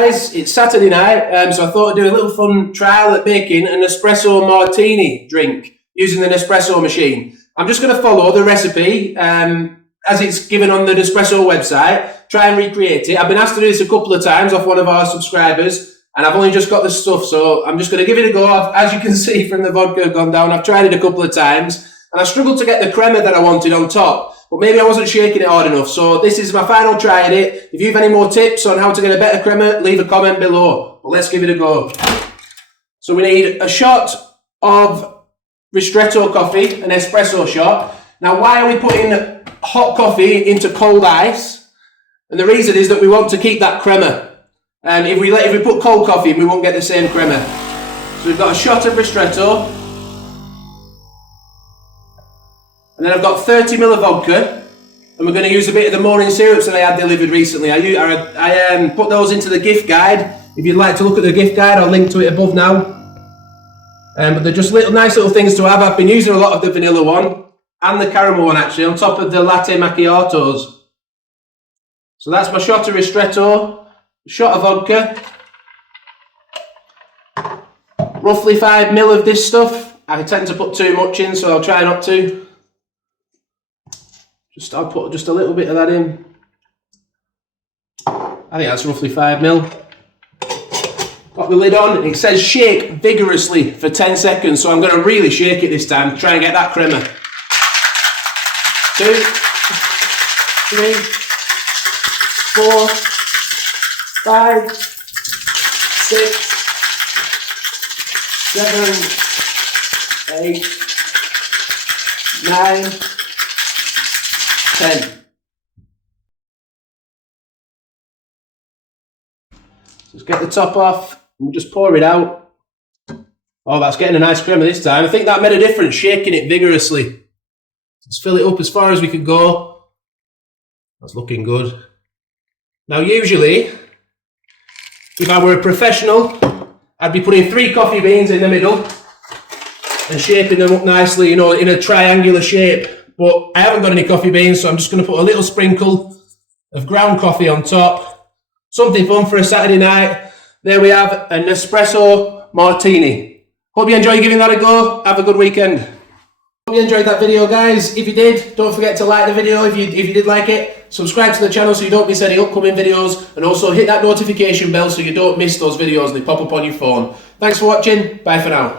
Guys, it's Saturday night, so I thought I'd do a little fun trial at making an Espresso Martini drink using the Nespresso machine. I'm just going to follow the recipe as it's given on the Nespresso website, try and recreate it. I've been asked to do this a couple of times off one of our subscribers, and I've only just got the stuff, so I'm just going to give it a go. As you can see from the vodka gone down, I've tried it a couple of times, and I struggled to get the crema that I wanted on top. But maybe I wasn't shaking it hard enough. So this is my final try at it. If you have any more tips on how to get a better crema, leave a comment below. But let's give it a go. So we need a shot of ristretto coffee, an espresso shot. Now, why are we putting hot coffee into cold ice? And the reason is that we want to keep that crema. And if we put cold coffee in, we won't get the same crema. So we've got a shot of ristretto. And then I've got 30 ml of vodka, and we're going to use a bit of the Monin syrups that I had delivered recently. I put those into the gift guide. If you'd like to look at the gift guide, I'll link to it above now. But they're just nice little things to have. I've been using a lot of the vanilla one and the caramel one actually on top of the latte macchiatos. So that's my shot of ristretto, shot of vodka, roughly 5 ml of this stuff. I tend to put too much in, so I'll try not to. I'll put just a little bit of that in. I think that's roughly 5 ml. Got the lid on. It says shake vigorously for 10 seconds, so I'm going to really shake it this time. Try and get that crema. 2, 3, 4, 5, 6, 7, 8, 9, 10. Just get the top off and just pour it out. Oh, that's getting a nice crema this time. I think that made a difference, shaking it vigorously. Let's fill it up as far as we could go. That's looking good. Now, usually, if I were a professional, I'd be putting 3 coffee beans in the middle and shaping them up nicely, you know, in a triangular shape. But I haven't got any coffee beans, so I'm just going to put a little sprinkle of ground coffee on top. Something fun for a Saturday night. There we have an Espresso Martini. Hope you enjoy giving that a go. Have a good weekend. Hope you enjoyed that video, guys. If you did, don't forget to like the video if you did like it. Subscribe to the channel so you don't miss any upcoming videos. And also hit that notification bell so you don't miss those videos and they pop up on your phone. Thanks for watching. Bye for now.